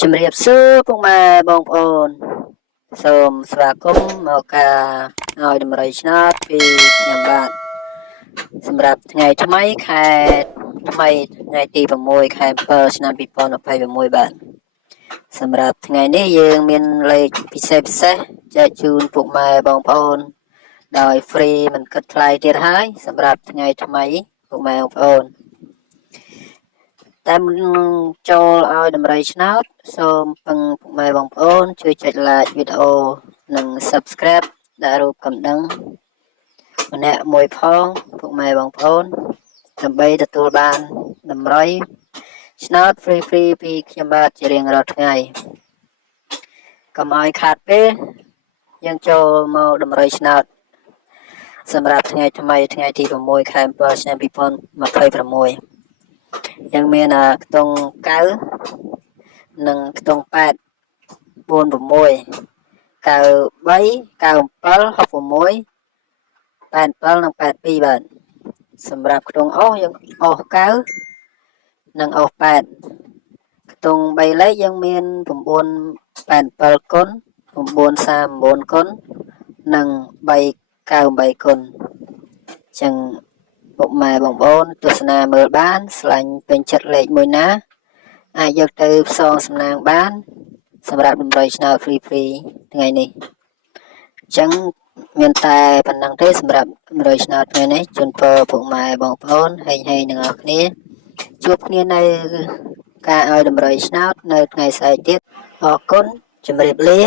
ជំរាបសួរពុកម៉ែបងប្អូនសូមស្វាគមន៍មកការឲ្យតម្រុយឆ្នោតពីខ្ញុំបាទសម្រាប់ថ្ងៃថ្មីខែថ្មីថ្ងៃទី6ខែ7ឆ្នាំ2026បាទសម្រាប់ថ្ងៃនេះយើងមានលេខពិសេសចែកជូនពុកម៉ែបងប្អូនដោយ free មិនគិតថ្លៃទៀតហើយសម្រាប់ថ្ងៃថ្មីពុកម៉ែបងប្អូនតែមុនចូលឲ្យតម្រុយឆ្នោតសូមពឹងពុកម៉ែបងប្អូនជួយចុច like វីដេអូនិង subscribe ដាក់រូបកណ្ដឹងម្នាក់មួយផងពុកម៉ែបងប្អូនដើម្បីទទួលបានតម្រុយឆ្នោត free ពីខ្ញុំបាទជារៀងរាល់ថ្ងៃកុំឲ្យខាតពេលយើងចូលមកតម្រុយឆ្នោតសម្រាប់ថ្ងៃថ្មីថ្ងៃទី6ខែ7ឆ្នាំ2026យើងមានខ្ទង់9និងខ្ទង់8 46 93 97 66 87និង82បាទសម្រាប់ខ្ទង់អុសយើងអុស9និងអុស8ខ្ទង់3លេខយើងមាន987គុណ939គុណនិង398គុណចឹងពុកម៉ែបងប្អូនទស្សនាមើលបានឆ្លាញ់ពេញចិត្តលេខមួយណាអាចយកទៅផ្សងសំណាងបានសម្រាប់តម្រុយឆ្នោត free ថ្ងៃនេះអញ្ចឹងមានតែប៉ុណ្ណឹងទេសម្រាប់តម្រុយឆ្នោតថ្ងៃនេះជូនពរពុកម៉ែបងប្អូនហេងទាំងអស់គ្នាជួបគ្នានៅការឲ្យតម្រុយឆ្នោតនៅថ្ងៃស្អែកទៀតអរគុណជម្រាបលា